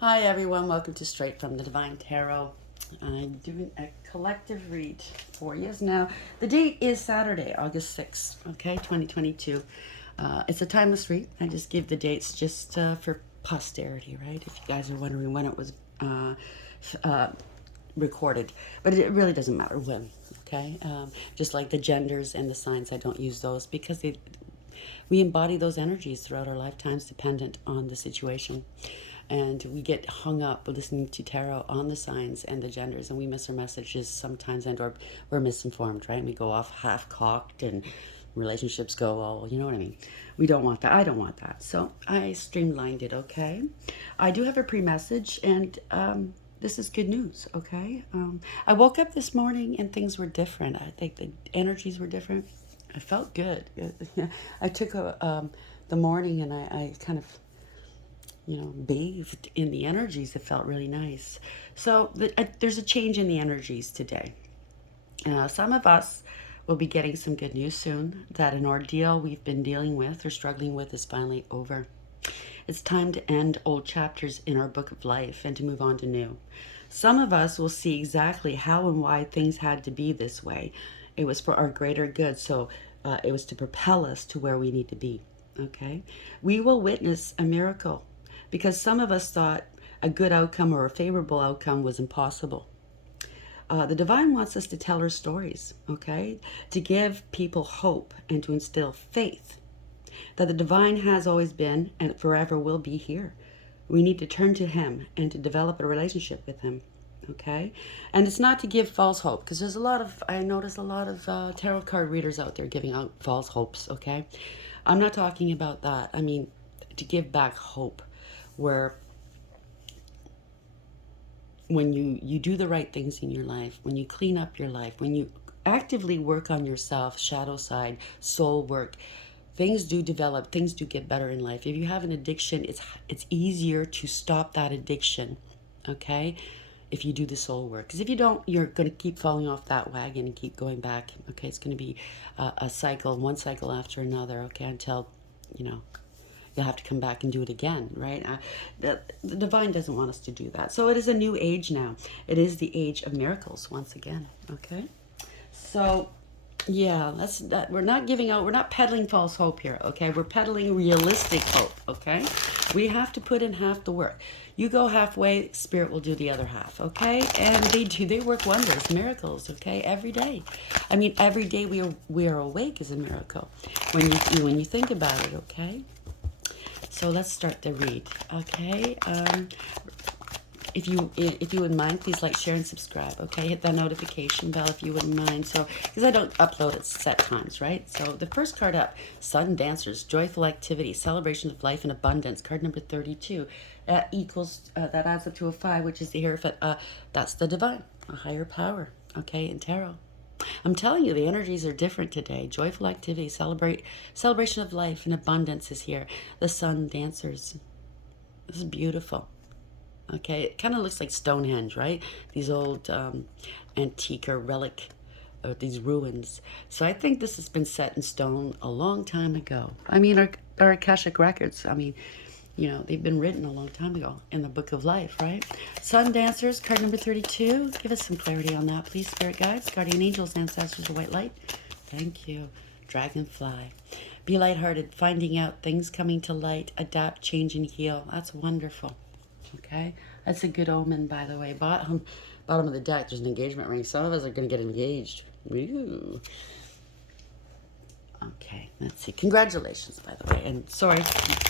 Hi everyone, welcome to Straight from the Divine Tarot. I'm doing a collective read for you now. The date is Saturday, August 6th, okay, 2022. It's a timeless read. I just give the dates just for posterity, right? If you guys are wondering when it was uh, recorded. But it really doesn't matter when, okay? Just like the genders and the signs, I don't use those because we embody those energies throughout our lifetimes dependent on the situation. And we get hung up listening to tarot on the signs and the genders, and we miss our messages sometimes, and or we're misinformed, right? And we go off half-cocked, and relationships go all, you know what I mean? We don't want that. I don't want that. So I streamlined it, okay? I do have a pre-message, and this is good news, okay? I woke up this morning, and things were different. I think the energies were different. I felt good. I took the morning, and I kind of bathed in the energies. It felt really nice. So there's a change in the energies today. Some of us will be getting some good news soon that an ordeal we've been dealing with or struggling with is finally over. It's time to end old chapters in our book of life and to move on to new. Some of us will see exactly how and why things had to be this way. It was for our greater good, so it was to propel us to where we need to be. Okay? We will witness a miracle because some of us thought a good outcome or a favorable outcome was impossible. The divine wants us to tell our stories, okay? To give people hope and to instill faith that the divine has always been and forever will be here. We need to turn to him and to develop a relationship with him, okay? And it's not to give false hope, because I notice a lot of tarot card readers out there giving out false hopes, okay? I'm not talking about that. I mean, to give back hope, where when you do the right things in your life, when you clean up your life, when you actively work on yourself, shadow side, soul work, things do develop, things do get better in life. If you have an addiction, it's easier to stop that addiction, okay? If you do the soul work. Because if you don't, you're going to keep falling off that wagon and keep going back, okay? It's going to be a cycle, one cycle after another, okay, until, you know, you'll have to come back and do it again, right? The divine doesn't want us to do that. So it is a new age now. It is the age of miracles once again, okay? So yeah, that's that. We're not giving out, we're not peddling false hope here, okay? We're peddling realistic hope, okay? We have to put in half the work. You go halfway, spirit will do the other half, okay? And they work wonders, miracles, okay? Every day. I mean, every day we are awake is a miracle when you think about it, okay? So let's start the read, okay? If you wouldn't mind, please like, share, and subscribe, okay? Hit that notification bell if you wouldn't mind. So, because I don't upload at set times, right? So the first card up, Sun Dancers, joyful activity, celebration of life and abundance. Card number 32. That adds up to a 5, which is the Hierophant. That's the divine, a higher power, okay, in tarot. I'm telling you, the energies are different today. Joyful activity, celebration of life and abundance is here. The Sun Dancers. This is beautiful. Okay, it kind of looks like Stonehenge, right? These old antique or relic, these ruins. So I think this has been set in stone a long time ago. I mean, our Akashic records, I mean, they've been written a long time ago in the Book of Life, right? Sun Dancers, card number 32. Give us some clarity on that, please, Spirit Guides, Guardian Angels, Ancestors, or White Light. Thank you. Dragonfly. Be lighthearted, finding out things coming to light, adapt, change, and heal. That's wonderful. Okay, that's a good omen, by the way. Bottom of the deck, there's an engagement ring. Some of us are going to get engaged. Woo. Okay, let's see. Congratulations, by the way. And sorry,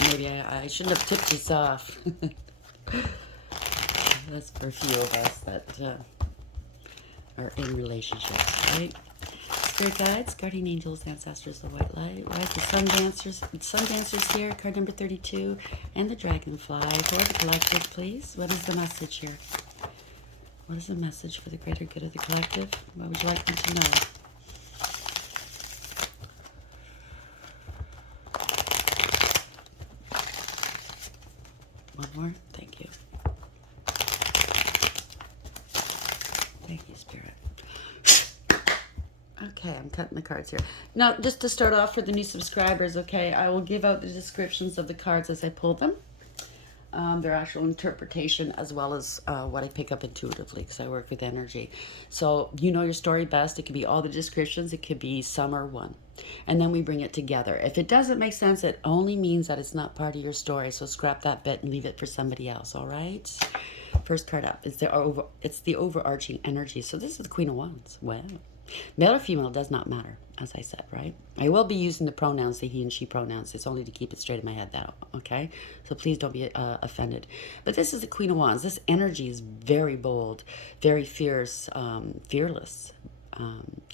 maybe I shouldn't have tipped this off. That's for a few of us that are in relationships, right? Spirit guides, guardian angels, ancestors, the white light, right? The sun dancers here, card number 32, and the dragonfly. For the collective, please. What is the message here? What is the message for the greater good of the collective? What would you like them to know? One more? Thank you. Thank you, Spirit. Okay, I'm cutting the cards here. Now, just to start off for the new subscribers, okay, I will give out the descriptions of the cards as I pull them. their actual interpretation, as well as what I pick up intuitively, because I work with energy. So you know your story best. It could be all the descriptions. It could be some or one. And then we bring it together. If it doesn't make sense, it only means that it's not part of your story. So scrap that bit and leave it for somebody else, all right? First card up is it's the overarching energy. So this is the Queen of Wands. Wow. Male or female does not matter, as I said, right? I will be using the pronouns, the he and she pronouns. It's only to keep it straight in my head, that, okay? So please don't be offended. But this is the Queen of Wands. This energy is very bold, very fierce, fearless,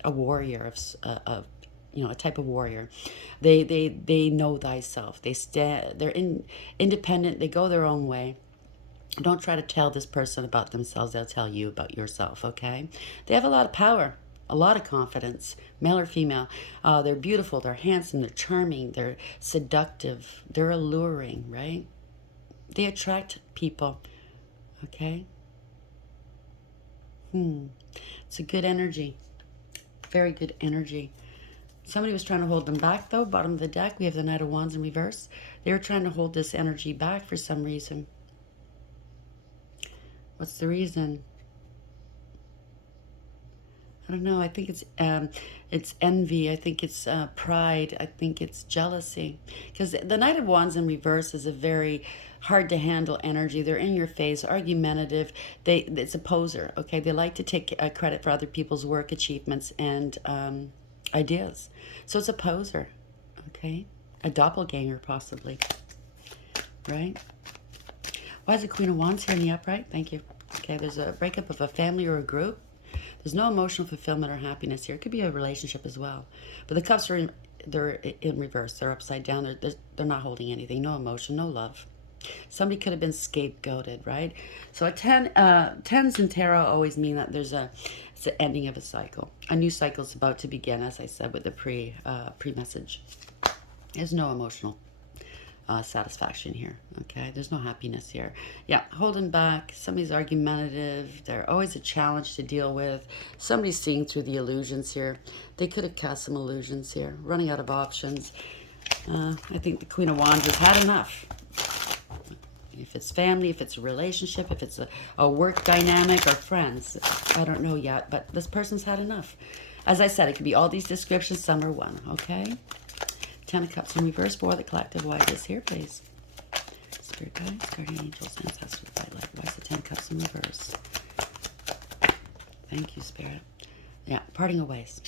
a warrior of a type of warrior. They know thyself. They're independent. They go their own way. Don't try to tell this person about themselves. They'll tell you about yourself, okay? They have a lot of power, a lot of confidence, male or female. They're beautiful, they're handsome, they're charming, they're seductive, they're alluring, right? They attract people, okay? It's a good energy, very good energy. Somebody was trying to hold them back, though. Bottom of the deck, we have the Knight of Wands in reverse. They were trying to hold this energy back for some reason. What's the reason? I don't know. I think it's envy. I think it's pride. I think it's jealousy. Because the Knight of Wands in reverse is a very hard to handle energy. They're in your face, argumentative. It's a poser. Okay, they like to take credit for other people's work, achievements, and ideas. So it's a poser. Okay, a doppelganger possibly. Right. Why is the Queen of Wands here in the upright? Thank you. Okay, there's a breakup of a family or a group. There's no emotional fulfillment or happiness here. It could be a relationship as well. But the cups they're in reverse. They're upside down. They're not holding anything. No emotion, no love. Somebody could have been scapegoated, right? So tens in tarot always mean that it's the ending of a cycle. A new cycle is about to begin, as I said with the pre-message. There's no emotional satisfaction here. Okay, there's no happiness here. Yeah, holding back. Somebody's argumentative. They're always a challenge to deal with. Somebody's seeing through the illusions here. They could have cast some illusions here. Running out of options. I think the Queen of Wands has had enough. If it's family, if it's a relationship, if it's a work dynamic or friends, I don't know yet, but this person's had enough. As I said, it could be all these descriptions, some are one, okay? Ten of Cups in reverse for the collective. Why is here, please? Spirit guides, guardian angels, ancestors, light. Why is the Ten of Cups in reverse? Thank you, Spirit. Yeah, parting of ways.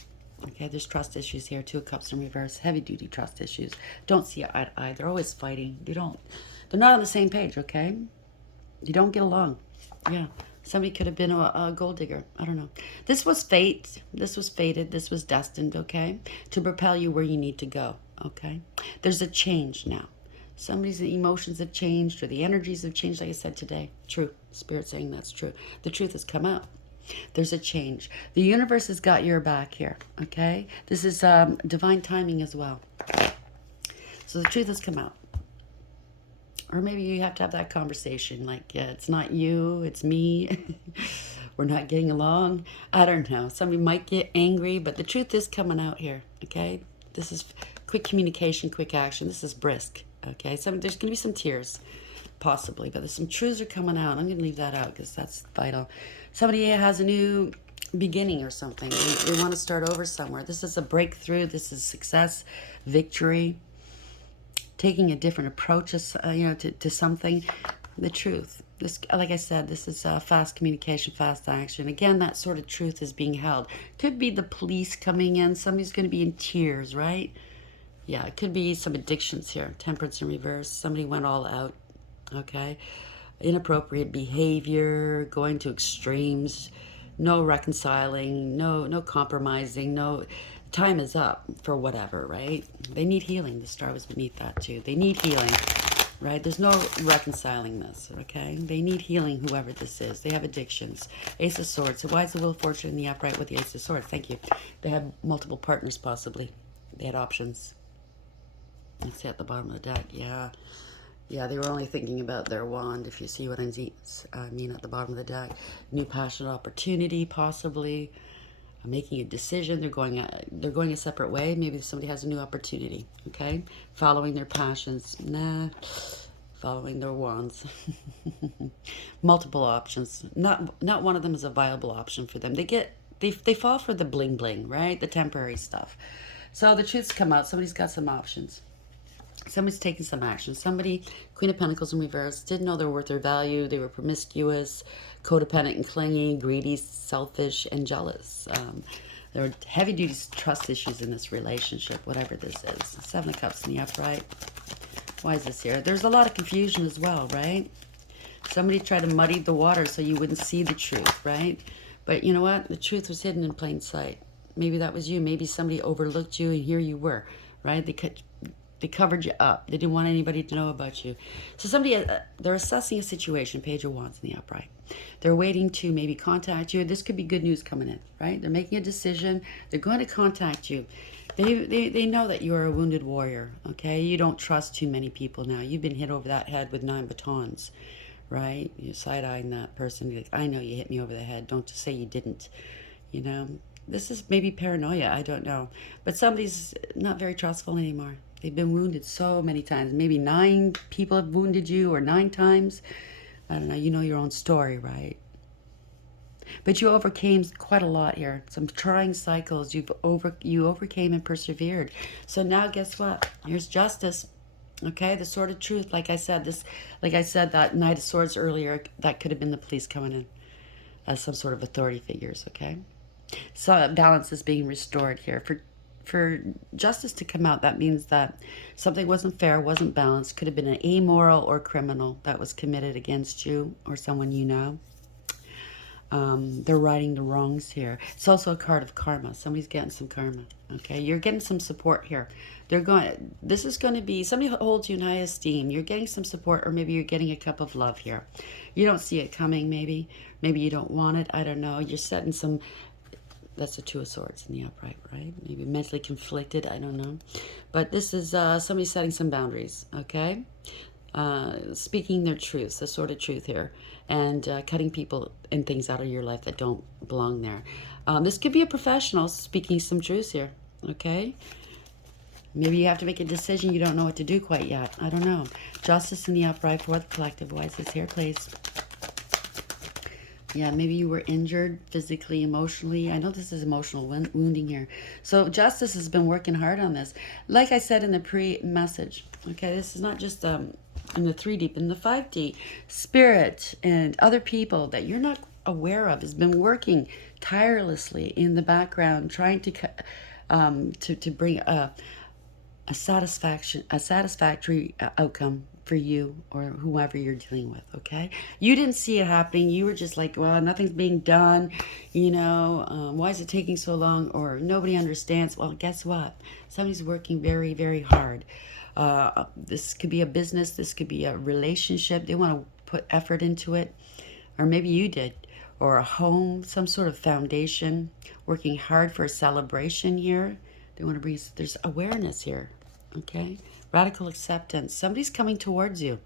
Okay, there's trust issues here. Two of Cups in reverse. Heavy-duty trust issues. Don't see eye to eye. They're always fighting. They're not on the same page, okay? You don't get along. Yeah. Somebody could have been a gold digger. I don't know. This was fate. This was fated. This was destined, okay? To propel you where you need to go, okay? There's a change now. Somebody's emotions have changed or the energies have changed, like I said today. True. Spirit saying that's true. The truth has come out. There's a change. The universe has got your back here, okay? This is divine timing as well. So the truth has come out. Or maybe you have to have that conversation, like, yeah, it's not you, it's me. We're not getting along. I don't know. Somebody might get angry, but the truth is coming out here, okay? This is quick communication, quick action. This is brisk, okay? So there's going to be some tears, possibly, but there's some truths are coming out. I'm going to leave that out because that's vital. Somebody has a new beginning or something. They want to start over somewhere. This is a breakthrough. This is success, victory. Taking a different approach, to something. The truth. This, like I said, this is fast communication, fast action. Again, that sort of truth is being held. Could be the police coming in. Somebody's going to be in tears, right? Yeah, it could be some addictions here. Temperance in reverse. Somebody went all out. Okay. Inappropriate behavior, going to extremes. No reconciling. No compromising. No. Time is up for whatever, right? They need healing. The star was beneath that too. They need healing, right? There's no reconciling this, okay? They need healing, whoever this is. They have addictions. Ace of Swords. So why is the Wheel of Fortune in the upright with the Ace of Swords? Thank you. They had multiple partners, possibly. They had options. Let's see at the bottom of the deck. Yeah. Yeah, they were only thinking about their wand, if you see what I mean at the bottom of the deck. New passionate opportunity, possibly. Making a decision, they're going a separate way. Maybe somebody has a new opportunity, okay? Following their passions. following their wands. Multiple options. Not one of them is a viable option for them. They fall for the bling bling, right? The temporary stuff. So the truth's come out. Somebody's got some options. Somebody's taking some action. Somebody, Queen of Pentacles in reverse, didn't know their worth or value. They were promiscuous, codependent and clingy, greedy, selfish, and jealous. There were heavy-duty trust issues in this relationship, whatever this is. Seven of Cups in the upright. Why is this here? There's a lot of confusion as well, right? Somebody tried to muddy the water so you wouldn't see the truth, right? But you know what? The truth was hidden in plain sight. Maybe that was you. Maybe somebody overlooked you and here you were, right? They covered you up. They didn't want anybody to know about you. So they're assessing a situation, Page of Wands in the upright. They're waiting to maybe contact you. This could be good news coming in, right? They're making a decision. They're going to contact you. They know that you're a wounded warrior, okay? You don't trust too many people now. You've been hit over that head with 9 batons, right? You're side-eyeing that person. You're like, I know you hit me over the head. Don't just say you didn't, you know? This is maybe paranoia. I don't know. But somebody's not very trustful anymore. They've been wounded so many times. Maybe 9 people have wounded you, or 9 times. I don't know. You know your own story, right? But you overcame quite a lot here. Some trying cycles. You overcame and persevered. So now guess what? Here's justice. Okay, the sword of truth. Like I said, that Knight of Swords earlier, that could have been the police coming in as some sort of authority figures, okay? So balance is being restored here. For justice to come out, that means that something wasn't fair, wasn't balanced, could have been an amoral or criminal that was committed against you or someone you know. They're righting the wrongs here. It's also a card of karma. Somebody's getting some karma. Okay, you're getting some support here. This is going to be, somebody holds you in high esteem. You're getting some support, or maybe you're getting a cup of love here. You don't see it coming, maybe. Maybe you don't want it. I don't know. You're setting some, that's a 2 of Swords in the upright, right? Maybe mentally conflicted, I don't know. But this is somebody setting some boundaries, okay? Speaking their truths, the sort of truth here, and cutting people and things out of your life that don't belong there. This could be a professional speaking some truths here, okay? Maybe you have to make a decision. You don't know what to do quite yet. I don't know. Justice in the upright for the collective. Why is this here, please? Yeah, maybe you were injured physically, emotionally. I know this is emotional wounding here. So justice has been working hard on this. Like I said in the pre-message, okay, this is not just in the 3D, in the 5D. Spirit and other people that you're not aware of has been working tirelessly in the background, trying to bring a satisfactory outcome for you or whoever you're dealing with, okay? You didn't see it happening. You were just like, well, nothing's being done, you know, why is it taking so long? Or nobody understands. Well, guess what? Somebody's working very, very hard. This could be a business. This could be a relationship. They want to put effort into it. Or maybe you did. Or a home, some sort of foundation, working hard for a celebration here. They want to bring, there's awareness here, okay? Radical acceptance. Somebody's coming towards you.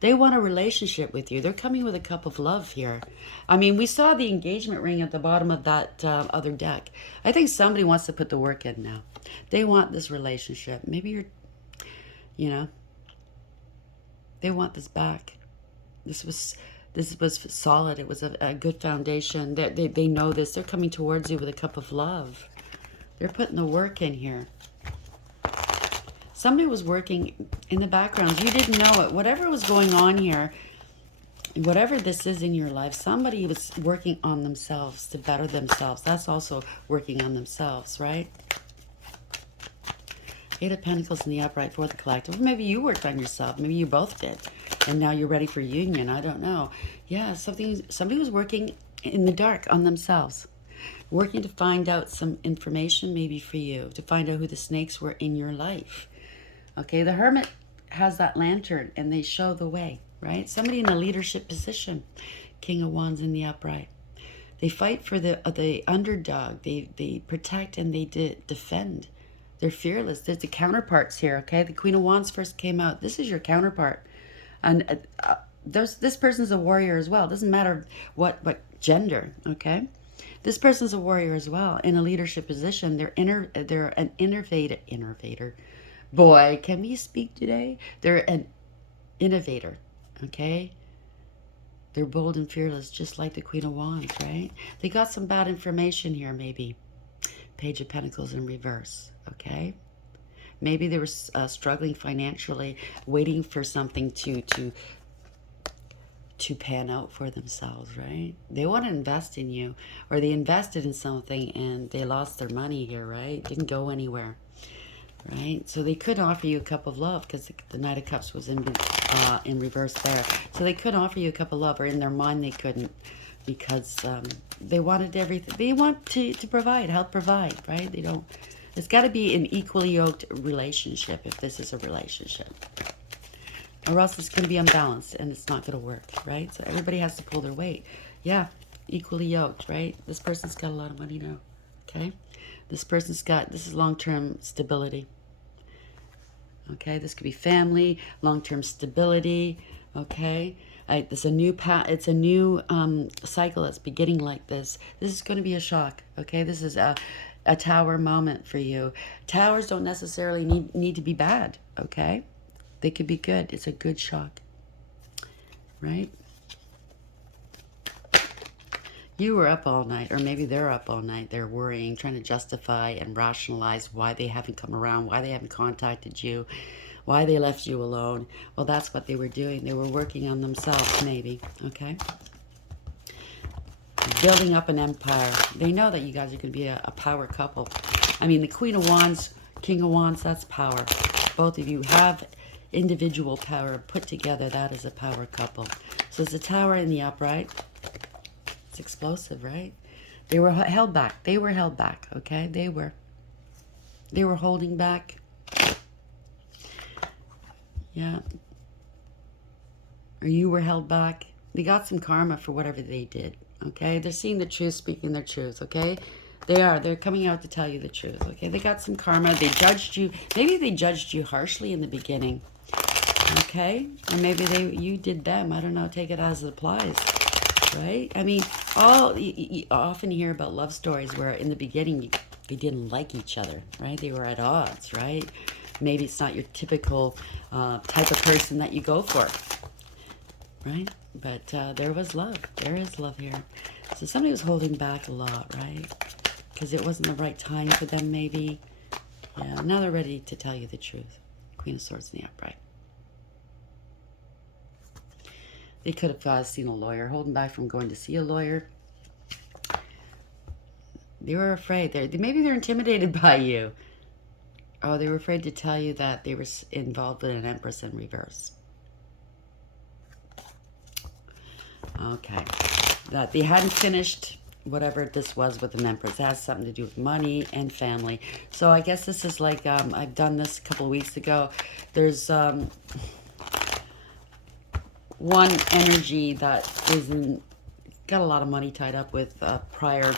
They want a relationship with you. They're coming with a cup of love here. I mean, we saw the engagement ring at the bottom of that other deck. I think somebody wants to put the work in now. They want this relationship. Maybe you're, you know, they want this back. This was solid. It was a good foundation. They know this. They're coming towards you with a cup of love. They're putting the work in here. Somebody was working in the background. You didn't know it. Whatever was going on here, whatever this is in your life, somebody was working on themselves to better themselves. That's also working on themselves, right? 8 of Pentacles in the upright for the collective. Maybe you worked on yourself. Maybe you both did. And now you're ready for union. I don't know. Yeah, somebody was working in the dark on themselves. Working to find out some information maybe for you. To find out who the snakes were in your life. Okay, the Hermit has that lantern and they show the way, right? Somebody in a leadership position. King of Wands in the upright. They fight for the underdog. They protect and they defend. They're fearless. There's the counterparts here, okay? The Queen of Wands first came out. This is your counterpart. And this person's a warrior as well. It doesn't matter what gender, okay? This person's a warrior as well in a leadership position. They're an innovator. Boy, can we speak today? They're an innovator, Okay? They're bold and fearless, just like the Queen of Wands, right? They got some bad information here, maybe. Page of Pentacles in reverse, okay? Maybe they were struggling financially, waiting for something to pan out for themselves, right? They want to invest in you, or they invested in something and they lost their money here, right? Didn't go anywhere, right? So they could offer you a cup of love, because the Knight of Cups was in reverse there. So they could offer you a cup of love, or in their mind they couldn't, because they wanted everything. They want to provide, help provide, right? They don't. It's got to be an equally yoked relationship if this is a relationship, or else it's going to be unbalanced and it's not going to work, right? So everybody has to pull their weight. Yeah, equally yoked, right? This person's got a lot of money now, okay? This is long-term stability, okay? This could be family, long-term stability, okay? It's a new cycle that's beginning like this. This is going to be a shock, okay? This is a tower moment for you. Towers don't necessarily need to be bad, okay? They could be good. It's a good shock, right? You were up all night, or maybe they're up all night. They're worrying, trying to justify and rationalize why they haven't come around, why they haven't contacted you, why they left you alone. Well, that's what they were doing. They were working on themselves, maybe, okay? Building up an empire. They know that you guys are going to be a power couple. I mean, the Queen of Wands, King of Wands, that's power. Both of you have individual power put together. That is a power couple. So it's a tower in the upright. It's explosive, right? They were held back. They were held back, okay? They were holding back. Yeah. Or you were held back. They got some karma for whatever they did, okay? They're seeing the truth, speaking their truth, okay? They're coming out to tell you the truth, okay? They got some karma. They judged you. Maybe they judged you harshly in the beginning, okay? Or maybe you did them. I don't know. Take it as it applies, right? I mean, you often hear about love stories where in the beginning they didn't like each other, right? They were at odds, right? Maybe it's not your typical type of person that you go for, right? But there was love. There is love here. So somebody was holding back a lot, right? Because it wasn't the right time for them, maybe. Yeah, now they're ready to tell you the truth. Queen of Swords in the upright. They could have seen a lawyer, holding back from going to see a lawyer. They were afraid. Maybe they're intimidated by you. Oh, they were afraid to tell you that they were involved with an Empress in reverse. Okay. That they hadn't finished whatever this was with an Empress. It has something to do with money and family. So I guess this is like, I've done this a couple of weeks ago. There's one energy that got a lot of money tied up with prior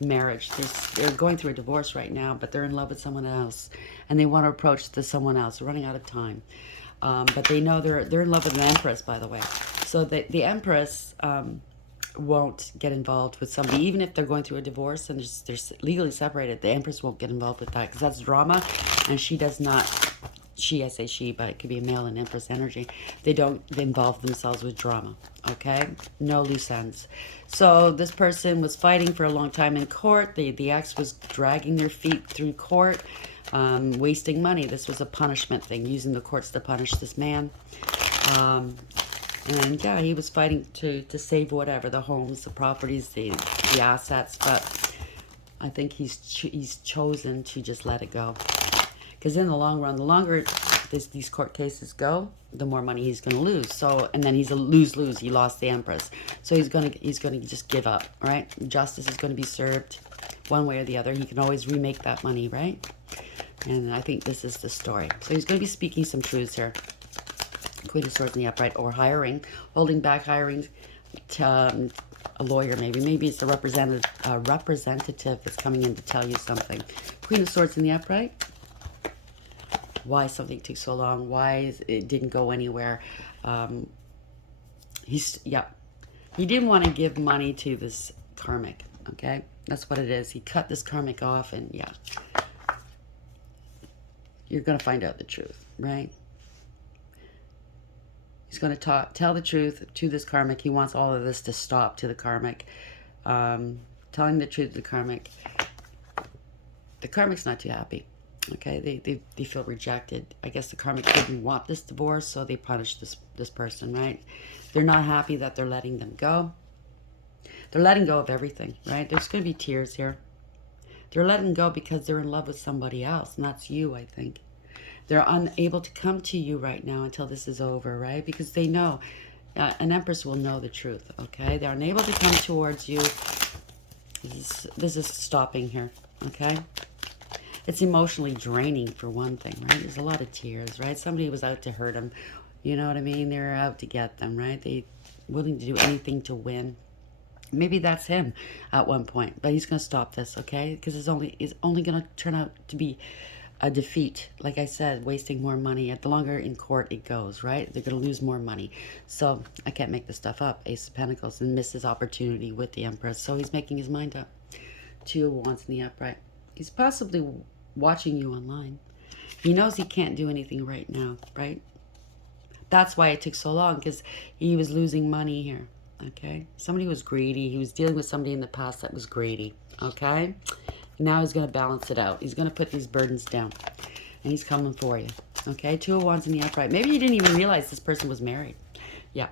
marriage. They're going through a divorce right now, but they're in love with someone else, and they want to approach someone else. They're running out of time, but they know they're in love with an Empress, by the way. So the Empress won't get involved with somebody, even if they're going through a divorce and they're legally separated. The Empress won't get involved with that because that's drama, and she does not. I say she, but it could be a male and Empress energy. They don't involve themselves with drama, okay? No loose ends. So this person was fighting for a long time in court. The ex was dragging their feet through court, wasting money. This was a punishment thing, using the courts to punish this man. And yeah, he was fighting to save whatever, the homes, the properties, the assets, but I think he's chosen to just let it go. Because in the long run, the longer these court cases go, the more money he's going to lose. So, and then he's a lose-lose. He lost the Empress. So he's going to just give up, right? Justice is going to be served one way or the other. He can always remake that money, right? And I think this is the story. So he's going to be speaking some truths here. Queen of Swords in the upright, or holding back hiring to, a lawyer maybe. Maybe it's a representative that's coming in to tell you something. Queen of Swords in the upright. Why something took so long, why it didn't go anywhere. He didn't want to give money to this karmic, okay? That's what it is. He cut this karmic off, and yeah. You're going to find out the truth, right? He's going to tell the truth to this karmic. He wants all of this to stop to the karmic. Telling the truth to the karmic. The karmic's not too happy. Okay, they feel rejected. I guess the karmic didn't want this divorce, so they punished this person, right? They're not happy that they're letting them go. They're letting go of everything, right? There's going to be tears here. They're letting go because they're in love with somebody else, and that's you, I think. They're unable to come to you right now until this is over, right? Because they know, an empress will know the truth, okay? They're unable to come towards you. This is stopping here, okay? It's emotionally draining, for one thing, right? There's a lot of tears, right? Somebody was out to hurt them. You know what I mean? They're out to get them, right? They willing to do anything to win. Maybe that's him at one point, but he's going to stop this, okay? Because it's only going to turn out to be a defeat. Like I said, wasting more money. The longer in court it goes, right? They're going to lose more money. So I can't make this stuff up. Ace of Pentacles, and miss his opportunity with the Empress. So he's making his mind up. Two of Wands in the upright. He's possibly watching you online. He knows he can't do anything right now, right? That's why it took so long, because he was losing money here, okay? Somebody was greedy. He was dealing with somebody in the past that was greedy, okay? Now he's going to balance it out. He's going to put these burdens down, and he's coming for you, okay? Two of Wands in the upright. Maybe you didn't even realize this person was married. Yeah.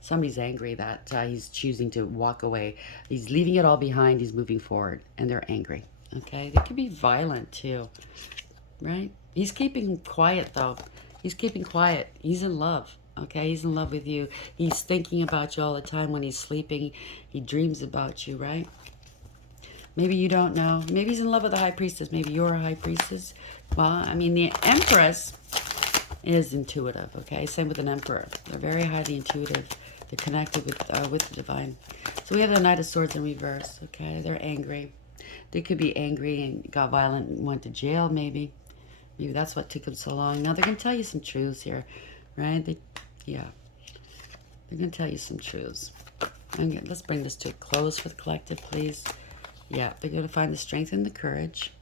Somebody's angry that he's choosing to walk away. He's leaving it all behind. He's moving forward, and they're angry, okay? They could be violent, too, right? He's keeping quiet, though. He's keeping quiet. He's in love, okay? He's in love with you. He's thinking about you all the time when he's sleeping. He dreams about you, right? Maybe you don't know. Maybe he's in love with a high priestess. Maybe you're a high priestess. Well, I mean, the Empress is intuitive, okay? Same with an Emperor. They're very highly intuitive. They're connected with the divine. So we have the Knight of Swords in reverse, okay? They're angry. They could be angry and got violent and went to jail, maybe. Maybe that's what took them so long. Now, they're going to tell you some truths here, right? Yeah. They're going to tell you some truths. Let's bring this to a close for the collective, please. Yeah, they're going to find the strength and the courage,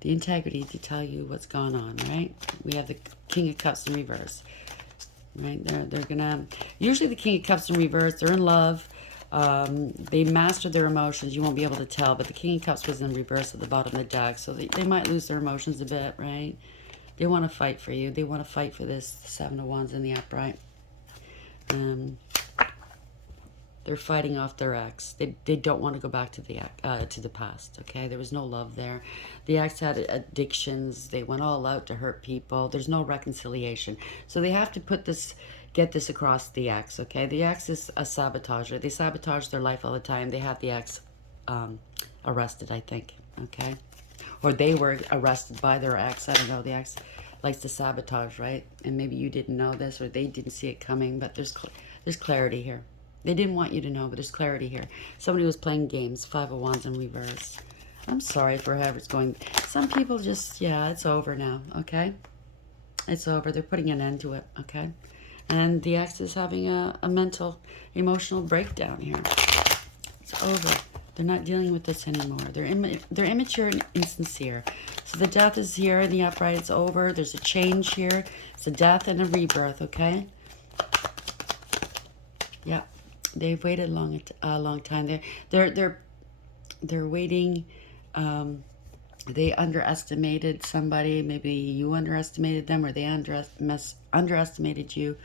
the integrity to tell you what's going on, right? We have the King of Cups in reverse, right? They're going to... Usually the King of Cups in reverse, they're in love. They master their emotions. You won't be able to tell, but the King of Cups was in reverse at the bottom of the deck, so they might lose their emotions a bit, right? They want to fight for you. They want to fight for this Seven of Wands in the upright. They're fighting off their ex. They don't want to go back to the past, okay? There was no love there. The ex had addictions. They went all out to hurt people. There's no reconciliation. So they have to get this across the ex, okay? The ex is a sabotager. They sabotage their life all the time. They had the ex arrested, I think, okay? Or they were arrested by their ex. I don't know. The ex likes to sabotage, right? And maybe you didn't know this, or they didn't see it coming, but there's clarity here. They didn't want you to know, but there's clarity here. Somebody was playing games. Five of Wands in reverse. I'm sorry for whoever's going. Some people just, yeah, it's over now, okay? It's over. They're putting an end to it, okay? And the ex is having a mental, emotional breakdown here. It's over. They're not dealing with this anymore. They're immature and insincere. So the death is here in the upright. It's over. There's a change here. It's a death and a rebirth, okay? Yeah. They've waited a long time. They're waiting. They underestimated somebody. Maybe you underestimated them, or they underestimated you.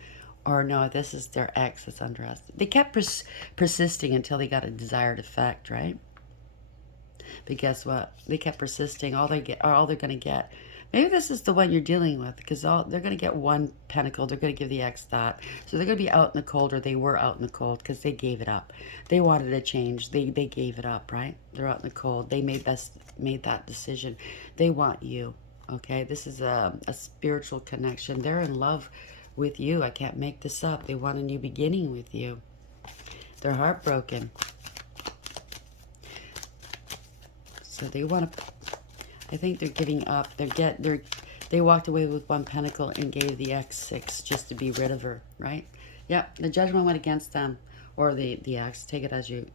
Or no, this is their ex that's underestimated. They kept persisting until they got a desired effect, right? But guess what? They kept persisting. All they're going to get. Maybe this is the one you're dealing with, because they're going to get one pentacle. They're going to give the ex that. So they're going to be out in the cold, or they were out in the cold because they gave it up. They wanted a change. They gave it up, right? They're out in the cold. They made that decision. They want you, okay? This is a spiritual connection. They're in love with you. I can't make this up. They want a new beginning with you. They're heartbroken. So they want to... I think they're giving up. They walked away with one pentacle and gave the ex six just to be rid of her, right? Yeah, the judgment went against them, or the ex. Take it as it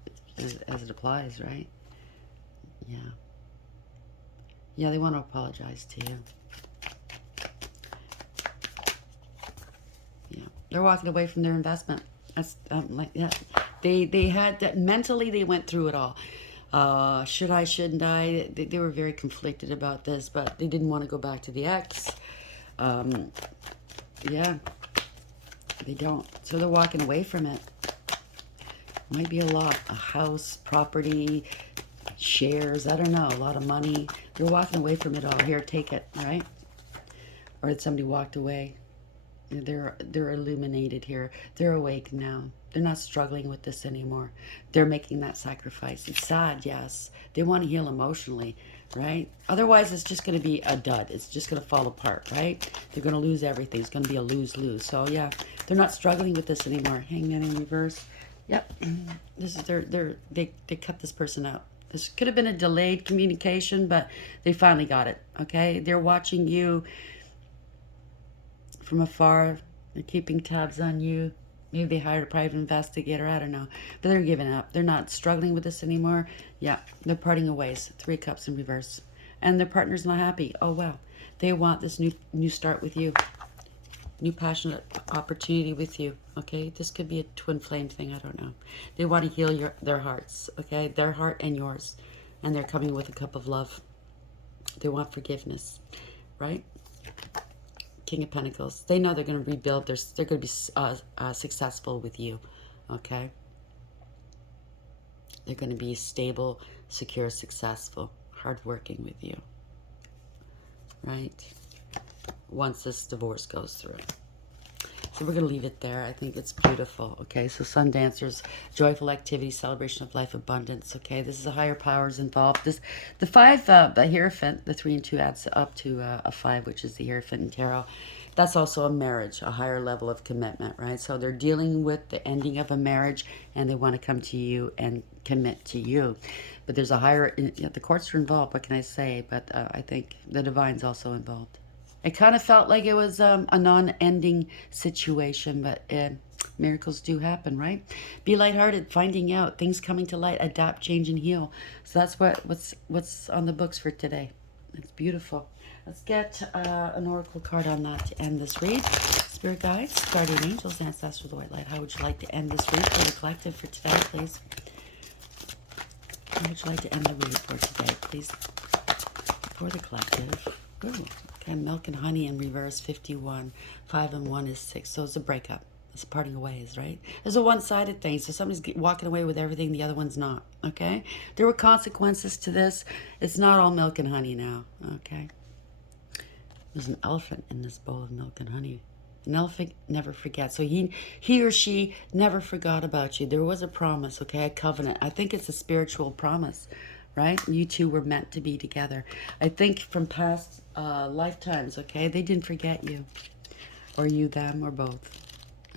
applies, right? Yeah. Yeah, they want to apologize to you. Yeah. They're walking away from their investment. That's like yeah. They had that mentally. They went through it all. Should I? Shouldn't I? They were very conflicted about this, but they didn't want to go back to the ex. Um, yeah, they don't. So they're walking away from it. Might be a lot. A house, property, shares. I don't know. A lot of money. They're walking away from it all. Here, take it. Right? Or did somebody walked away? They're illuminated here. They're awake now. They're not struggling with this anymore. They're making that sacrifice. It's sad, yes. They want to heal emotionally, right? Otherwise, it's just going to be a dud. It's just going to fall apart, right? They're going to lose everything. It's going to be a lose-lose. So yeah, they're not struggling with this anymore. Hangman in reverse. Yep. This is they cut this person out. This could have been a delayed communication, but they finally got it. Okay, they're watching you from afar. They're keeping tabs on you. Maybe they hired a private investigator. I don't know. But they're giving up. They're not struggling with this anymore. Yeah, they're parting ways. 3 cups in reverse. And their partner's not happy. Oh, wow. They want this new start with you. New passionate opportunity with you. Okay? This could be a twin flame thing. I don't know. They want to heal their hearts. Okay? Their heart and yours. And they're coming with a cup of love. They want forgiveness. Right? King of Pentacles. They know they're going to rebuild. They're going to be successful with you. Okay? They're going to be stable, secure, successful, hardworking with you. Right? Once this divorce goes through. So we're going to leave it there. I think it's beautiful. Okay, so Sun Dancers, joyful activity, celebration of life, abundance. Okay, this is a higher powers involved. The 5, the Hierophant, the 3 and 2 adds up to a 5, which is the Hierophant and Tarot. That's also a marriage, a higher level of commitment, right? So they're dealing with the ending of a marriage, and they want to come to you and commit to you. But there's a higher, the courts are involved, what can I say? But I think the divine's also involved. It kind of felt like it was a non-ending situation, but miracles do happen, right? Be lighthearted, finding out, things coming to light, adapt, change, and heal. So that's what's on the books for today. It's beautiful. Let's get an oracle card on that to end this read. Spirit guides, guardian angels, ancestors of the white light. How would you like to end this read for the collective for today, please? How would you like to end the read for today, please? For the collective. Ooh. Okay, milk and honey in reverse, 51. 5 and 1 is 6. So it's a breakup. It's parting of ways, right? There's a one-sided thing. So somebody's walking away with everything, the other one's not, okay? There were consequences to this. It's not all milk and honey now, okay? There's an elephant in this bowl of milk and honey. An elephant never forgets. So he or she never forgot about you. There was a promise, okay? A covenant. I think it's a spiritual promise, right? You two were meant to be together. I think from past lifetimes, okay? They didn't forget you. Or you, them, or both.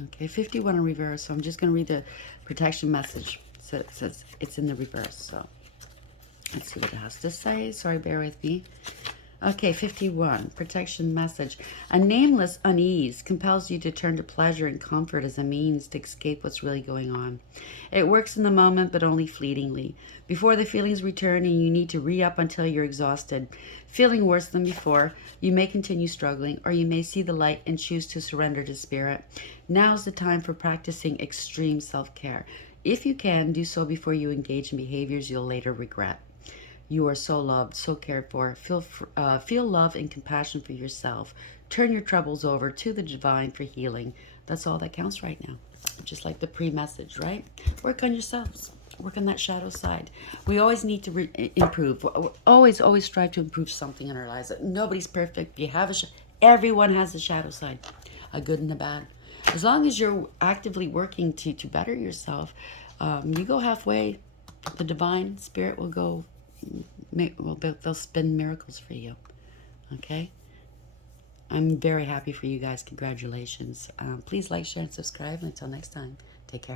Okay, 51 in reverse. So I'm just going to read the protection message. So it says it's in the reverse. So let's see what it has to say. Sorry, bear with me. Okay, 51, protection message. A nameless unease compels you to turn to pleasure and comfort as a means to escape what's really going on. It works in the moment, but only fleetingly. Before the feelings return and you need to re-up until you're exhausted, feeling worse than before, you may continue struggling, or you may see the light and choose to surrender to spirit. Now's the time for practicing extreme self-care. If you can, do so before you engage in behaviors you'll later regret. You are so loved, so cared for. Feel love and compassion for yourself. Turn your troubles over to the divine for healing. That's all that counts right now. Just like the pre-message, right? Work on yourselves. Work on that shadow side. We always need to improve. Always strive to improve something in our lives. Nobody's perfect. You have everyone has a shadow side, a good and a bad. As long as you're actively working to better yourself, you go halfway. The divine spirit will go. Well, they'll spin miracles for you. Okay? I'm very happy for you guys. Congratulations. Please like, share, and subscribe. Until next time, take care.